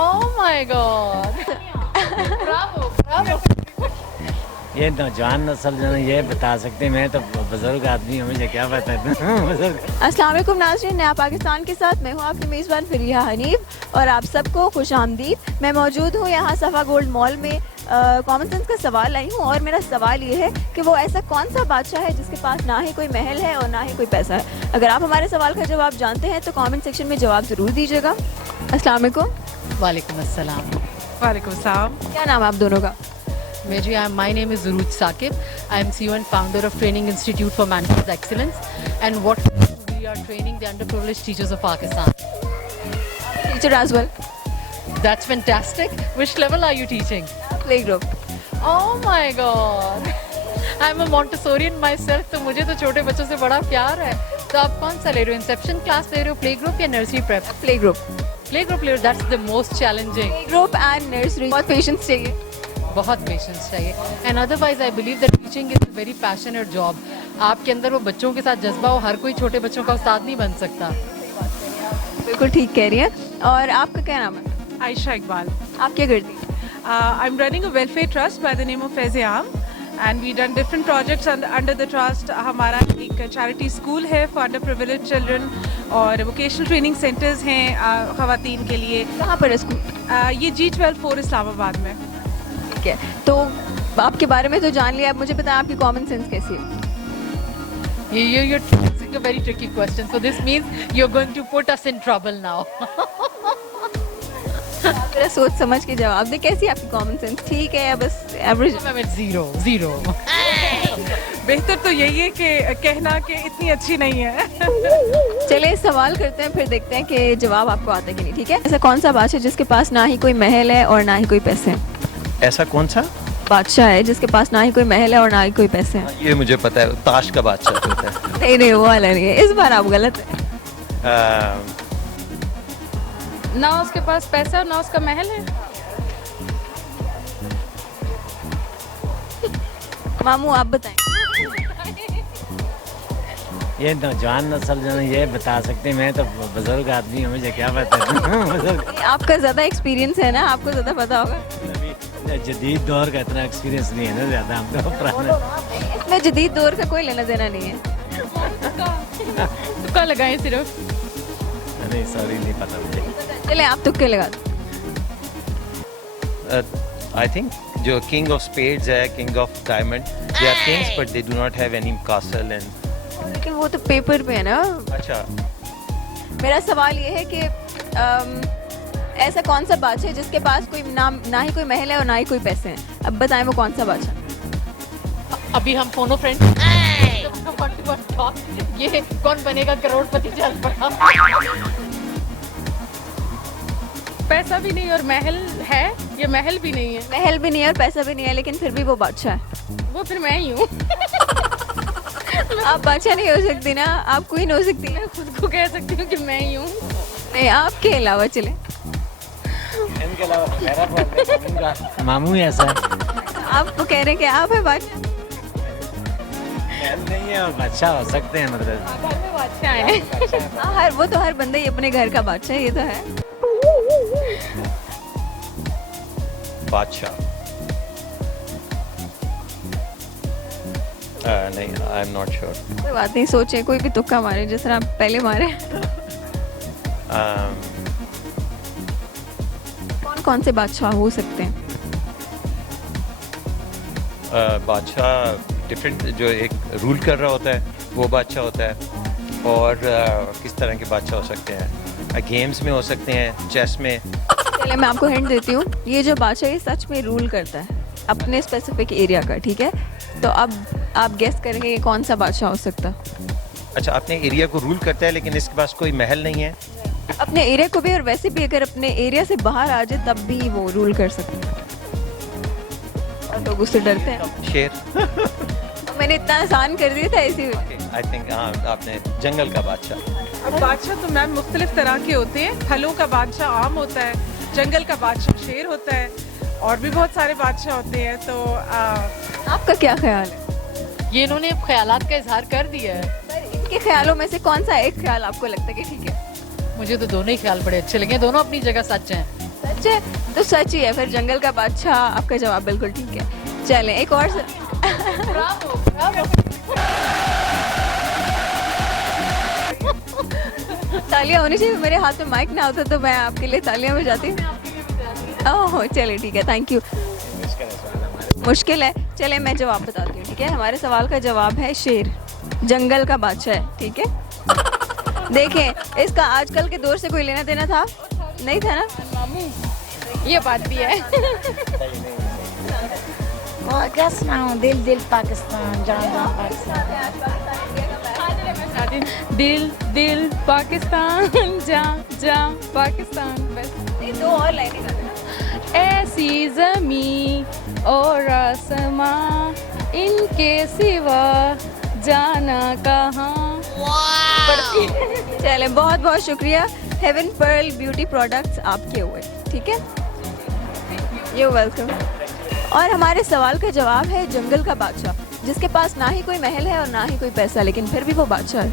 Oh my God! Bravo, bravo. ये नौजवान नस्ल जो है ये बता सकते हैं, मैं तो बुजुर्ग आदमी हूँ, मुझे क्या पता है। बुजुर्ग। अस्सलाम वालेकुम नाज़रीन, नया पाकिस्तान के साथ मैं हूँ आपकी मेज़बान फरीहा हनीफ और आप सबको खुश आमदीद। मैं मौजूद हूँ यहाँ सफ़ा गोल्ड मॉल में। कॉमन सेंस का सवाल आई हूँ और मेरा सवाल ये है कि वो ऐसा कौन सा बादशाह है जिसके पास ना ही कोई महल है और ना ही कोई पैसा है। अगर आप हमारे सवाल का जवाब जानते हैं तो कमेंट सेक्शन में जवाब ज़रूर दीजिएगा। अस्सलाम वालेकुम। वालेकुम अस्सलाम। वालेकुम सलाम। क्या नाम है आप दोनों का? Meji, my name is Zuruj Saqib. I am CEO and founder of Training Institute for Management Excellence. And what we are training the underprivileged teachers of Pakistan. Teacher as well. That's fantastic. Which level are you teaching? Play group. Oh my God! I'm a Montessorian myself, तो मुझे तो छोटे बच्चों से बड़ा प्यार है। तो आप कौन सा ले रहे हो? इंसेप्शन क्लास ले रहे हो, प्ले ग्रुप या nursery prep? Play group. Play group ले रहे हो, that's the most challenging. Play group and nursery. बहुत पेशेंस चाहिए। बहुत पेशेंस चाहिए। And otherwise I believe that teaching is a very passionate job. आपके अंदर वो बच्चों के साथ जज्बा हो, हर कोई छोटे बच्चों का उस्ताद नहीं बन सकता। बिल्कुल ठीक कह रही हैं। और आपका क्या नाम है? आयशा इकबाल। आप क्या करती हैं? I am running a welfare trust by the name of Faiz e Aam and we done different projects under the trust. हमारा एक चैरिटी स्कूल है फॉर अंडर प्रिविलेज चिल्ड्रन और वोकेशनल ट्रेनिंग सेंटर्स हैं खवातीन के लिए। कहाँ पर है स्कूल? ये G12 4 इस्लामाबाद में। ठीक है, तो आपके बारे में तो जान लिया, अब मुझे बताएं आपकी कॉमन सेंस कैसी है? You're asking a very tricky question. So this means you're going to put us in trouble now. जरा सोच समझ के जवाब दे, कैसी है आपकी कॉमन सेंस? ठीक है या बस एवरेज? Ma'am, it's zero. बेहतर तो यही है कि कहना कि इतनी अच्छी नहीं है। चलिए सवाल करते हैं, फिर देखते हैं कि जवाब आपको आता है कि नहीं। ठीक है, ऐसा कौन सा बादशाह जिसके पास ना ही कोई महल है और ना ही कोई पैसे हैं? ऐसा कौन सा बादशाह है जिसके पास ना ही कोई महल है और ना ही कोई पैसे हैं? ये मुझे पता है, ताश का बादशाह होता है। नहीं नहीं, वो वाला नहीं है, इस बार आप गलत है। ना उसके पास पैसा और ना उसका महल है। मामू आप बताएं। ये नौजवान नस्ल जो है ये बता सकते हैं, मैं तो बुजुर्ग आदमी हूँ, मुझे क्या पता है। बुजुर्ग। आपका ज्यादा एक्सपीरियंस है ना, आपको ज्यादा पता होगा। अभी जदीद दौर का इतना एक्सपीरियंस नहीं है ना, ज्यादा हम तो पुराना। इसमें जदीद दौर का कोई लेना देना नहीं है। तुक्का लगाए सिर्फ। नहीं सॉरी, नहीं पता मुझे। चले आप तुक्के लगा दो। आई थिंक जो किंग ऑफ स्पेड्स है, king of diamond, they are kings but they do not have any castle and. लेकिन वो तो पेपर पे है ना। अच्छा, मेरा सवाल ये है कि ऐसा कौन सा बादशाह है जिसके पास कोई ना ही कोई महल है और ना ही कोई पैसे हैं? अब बताएं वो कौन सा बादशाह। अभी हम फोनो फ्रेंड। ये कौन बनेगा करोड़पति चल पड़ा। पैसा भी नहीं और महल है, ये महल भी नहीं है। महल भी नहीं है और पैसा भी नहीं है, लेकिन फिर भी वो बादशाह है। वो फिर मैं ही हूँ। आप बादशाह नहीं हो सकती ना, आप क्वीन हो सकती है। खुद को कह सकती हूँ कि मैं ही हूँ। नहीं, आपके अलावा चले। इनके अलावा मेरा मामू ही ऐसा है। आप वो कह रहे हैं कि आप है बादशाह। नहीं है और बादशाह हो सकते हैं, मतलब घर में बादशाह है। हाँ, वो तो हर बंदा ही अपने घर का बादशाह है, ये तो है। बादशाह नहीं, आई एम नॉट श्योर। कोई बात नहीं, सोचे कोई भी तुक्का मारे जिस तरह आप पहले मारे। कौन कौन से बादशाह हो सकते हैं? बादशाह डिफरेंट, जो एक रूल कर रहा होता है वो बादशाह होता है। और किस तरह के बादशाह हो सकते हैं? गेम्स में हो सकते हैं, चेस में। चले मैं आपको हिंट देती हूँ, ये जो बादशाह ये सच में रूल करता है अपने स्पेसिफिक एरिया का। ठीक है, तो अब आप गेस करेंगे ये कौन सा बादशाह हो सकता है। अच्छा, अपने एरिया को रूल करता है लेकिन इसके पास कोई महल नहीं है। अपने एरिया को भी, और वैसे भी अगर अपने एरिया से बाहर आ जाए तब भी वो रूल कर सकते हैं और लोग उससे डरते हैं। शेर। मैंने इतना आसान कर दिया था इसी वजह। आई थिंक हाँ, आपने जंगल का बादशाह। अब बादशाह तो मैम मुख्तलिफ तरह के होते हैं। फलों का बादशाह आम होता है, जंगल का बादशाह शेर होता है, और भी बहुत सारे बादशाह होते हैं। तो आपका क्या ख्याल है? ये इन्होंने ख्यालात का इजहार कर दिया है। इनके ख्यालों में से कौन सा एक ख्याल आपको लगता है कि ठीक है? मुझे तो दोनों ही ख्याल बड़े अच्छे लगे, दोनों अपनी जगह सच हैं। सच है तो सच ही है, फिर जंगल का बादशाह आपका जवाब बिल्कुल ठीक है। चलें एक और तालियां होनी चाहिए। मेरे हाथ में माइक ना होता तो मैं आपके लिए तालियां बजाती। ओह चलिए ठीक है, थैंक यू। मुश्किल है, चले मैं जवाब बताती हूँ, ठीक है। हमारे सवाल का जवाब है शेर, जंगल का बादशाह है, ठीक है। देखें इसका आजकल के दौर से कोई लेना देना था नहीं था ना मामू, ये बात भी है। और क्या सुनाऊं, दिल दिल पाकिस्तान, जान जान पाकिस्तान। दिल दिल पाकिस्तान, जा जा पाकिस्तान। बस नहीं, दो और लाइनें कर देना। ऐसी ज़मी और आसमां, इनके सिवा जाना कहाँ। चले बहुत बहुत शुक्रिया। हेवन पर्ल ब्यूटी प्रोडक्ट्स आपके हुए, ठीक है। You welcome. और हमारे सवाल का जवाब है जंगल का बादशाह, जिसके पास ना ही कोई महल है और ना ही कोई पैसा, लेकिन फिर भी वो बादशाह है।